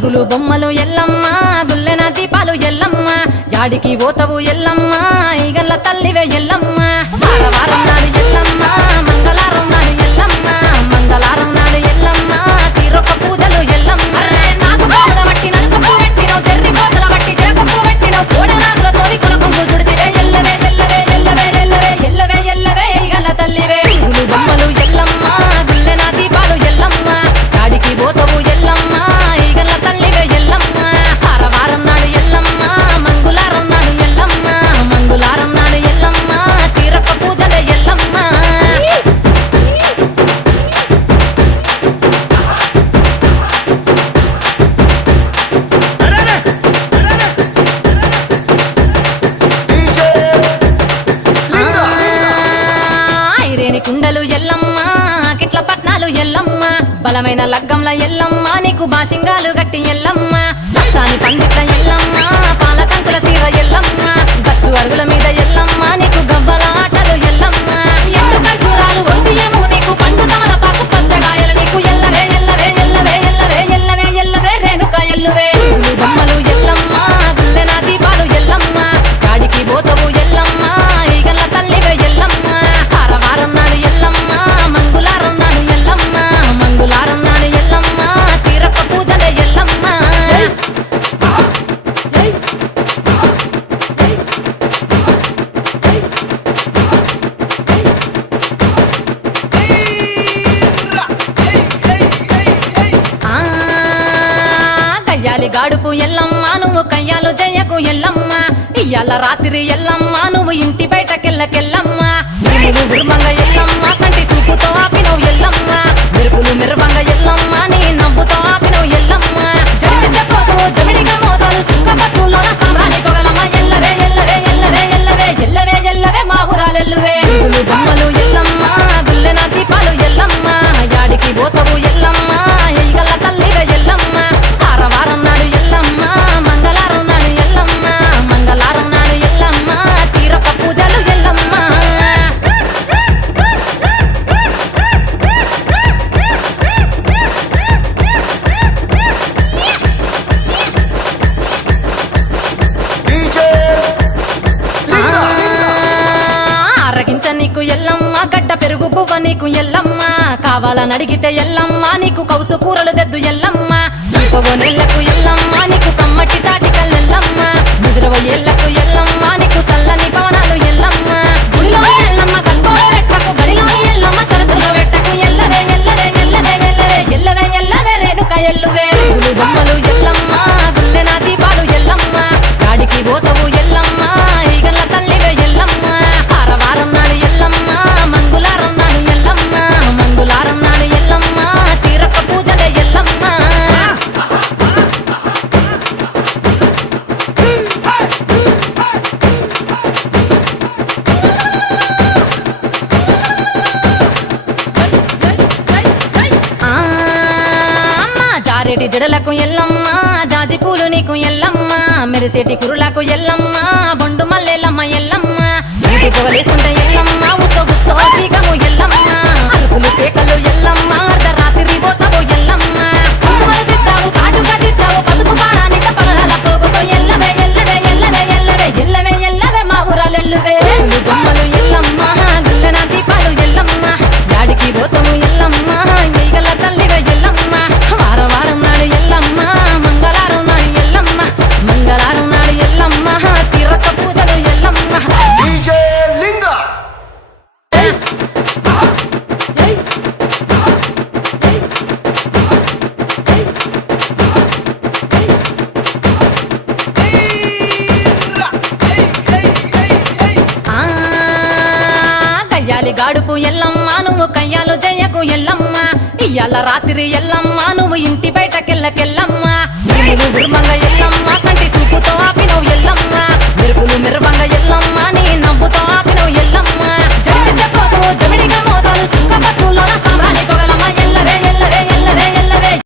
పురుగులు బొమ్మలు ఎల్లమ్మ గుల్లెన దీపాలు ఎల్లమ్మ యాడికి పోతవు ఎల్లమ్మ ఈగల్ల తల్లివే ఎల్లమ్మ వారం నాడు ఎల్లమ్మ మంగళవారం నాడు ఎల్లమ్మ మంగళవారం నాడు ఎల్లమ్మ తీరొక్క పూజలు ఎల్లమ్మ నాకు పూల బట్టి నడుకప్పు పెట్టినవు తెర్రి పోతల బట్టి జరకప్పు పెట్టినవు కోడ నాగులతోని కొనకొంగు చుడితివే ఎల్లవే ఎల్లవే ఎల్లవే ఎల్లవే ఎల్లవే ఎల్లవే ఈగల్ల తల్లివే పురుగులు బొమ్మలు ఎల్లమ్మ గుల్లెన దీపాలు ఎల్లమ్మ యాడికి పోతవు ఎల్లమ్మ ఈగల్ల తల్లివే ఎల్లమ్మ వారం నాడు ఎల్లమ్మ మంగళవారం నాడు ఎల్లమ్మ మంగళవారం నాడు ఎల్లమ్మ తీరొక్క పూజలే ఎల్లమ్మ ఐరేని కుండలు ఎల్లమ్మ కిట్ల పట్నాలు ఎల్లమ్మ బలమైన లగ్గంల ఎల్లమ్మ నీకు బాషింగాలు గట్టి ఎల్లమ్మ సాని పందిట్ల ఎల్లమ్మ పాలకంకుల తీర ఎల్లమ్మ గచ్చు అరుగుల మీద ఎల్లమ్మ నీకు గవ్వల ఆటలు ఎల్లమ్మ ఎండు ఖర్జూరాలు ఒంబియము నీకు పండు తమలపాకు పచ్చగాయలు నీకు ఎల్లవే ఎల్లవే ఎల్లవే ఎల్లవే ఎల్లవే ఎల్లవే రేణుక ఎల్లువే బొమ్మలు ఎల్లమ్మ గుల్లెన దీపాలు ఎల్లమ్మ కాడికి పోతవు ఎల్లమ్మ ఈగల్ల తల్లివే ఎల్లమ్మ వారం నాడు ఎల్లమ్మ మంగళవారం నాడు ఎల్లమ్మ మంగళవారం నాడు ఎల్లమ్మ తీరొక్క పూజలే ఎల్లమ్మ కయ్యాలి గాడుపు ఎల్లమ్మ నువ్వు కయ్యాలు జయ్యకు ఎల్లమ్మ ఇయ్యాల రాత్రి ఎల్లమ్మ నువ్వు ఇంటి బయటకెళ్ళకెళ్ళమ్మ నువ్వు ఉర్మంగ ఎల్లమ్మ కంటి చూపుతో ఆపినవు ఎల్లమ్మ మెరుపులు మెరువంగ ఎల్లమ్మ నీ నవ్వుతో ఆపినవు ఎల్లమ్మ జడికి చెప్పదు జమిడిగా మోతాలు సుఖపట్టులోన సామ్రాణి పొగలమ్మ ఎల్లవే ఎల్లవే ఎల్లవే ఎల్లవే ఎల్లవే ఎల్లవే మా ఊరాలెల్లువే బొమ్మలు ఎల్లమ్మ గుల్లెన దీపాలు ఎల్లమ్మ యాడికి పోతవు ఎల్లమ్మ ఈగల్ల తల్లివే ఎల్లమ్మ వారం నాడు ఎల్లమ్మ మంగళవారం నాడు ఎల్లమ్మ మంగళవారం నాడు ఎల్లమ్మ తీరొక్క పూజలు ఎల్లమ్మ అరగించ నీకు ఎల్లమ్మ గడ్డ పెరుగు బువ్వ నీకు ఎల్లమ్మ కావాలని అడిగితే ఎల్లమ్మ నీకు కౌసు కూరలు దెద్దు ఎల్లమ్మ నెల్లకు ఎల్లమ్మ నీకు కమ్మటి తాటికల్ ఎల్లమ్మ ముదిరవ ఏళ్లకు ఎల్లమ్మ నీకు చల్లని పవనాలు ఎల్లమ్మ గుడిలో ఎల్లమ్మ గంటోడ వెట్టకు గడిలోని ఎల్లమ్మ సరదులో వెట్టకు ఎల్లవే ఎల్లవే ఎల్లవే ఎల్లవే ఎల్లవే ఎల్లవే రేణుక ఎల్లువే బొమ్మలు ఎల్లమ్మ గుల్లెన దీపాలు ఎల్లమ్మ గాడికి పోతవు ఎల్లమ్మ ఈగల్ల తల్లివే ఎల్లమ్మ వారం నాడు ఎల్లమ్మ మంగళవారం నాడు ఎల్లమ్మ మంగళవారం నాడు ఎల్లమ్మ తీరొక్క పూజలే ఎల్లమ్మ జారేటి జడలకు ఎల్లమ్మ జాజి పూలు నీకు ఎల్లమ్మ మెరిసేటి కురులకు ఎల్లమ్మ బొండు మల్లెల్లమ్మ ఎల్లమ్మ పొగలేస్తుంటే ఎల్లమ్మ ఉత్సవ ఉత్సవ సీకము ఎల్లమ్మ అరుపులు కేకలు ఎల్లమ్మ అర్ధరాత్రి పోతావు ఎల్లమ్మ పువ్వులు తిత్తావు కాటుగా తిత్తావు పసుపు పారానిత పగడాల పోగుతో ఎల్లవే ఎల్లవే ఎల్లవే ఎల్లవే ఎల్లవే ఎల్లవే మా ఊరాలెల్లువే బొమ్మలు ఎల్లమ్మ గుల్లెన దీపాలు ఎల్లమ్మ యాడికి పోతావు ఎల్లమ్మ ఈగల తల్లివే ఎల్లమ్మ వారం నాడు ఎల్లమ్మ మంగళవారం నాడు ఎల్లమ్మ మంగళవారం నాడు ఎల్లమ్మ తీరొక్క పూజలు ఎల్లమ్మ కయ్యాలి గాడుపు ఎల్లమ్మ నువ్వు కయ్యాలు జయ్యకు ఎల్లమ్మ ఇయ్యాల రాత్రి ఎల్లమ్మ నువ్వు ఇంటి బయటకెళ్ళకెళ్ళమ్మ ఉర్మంగ ఎల్లమ్మ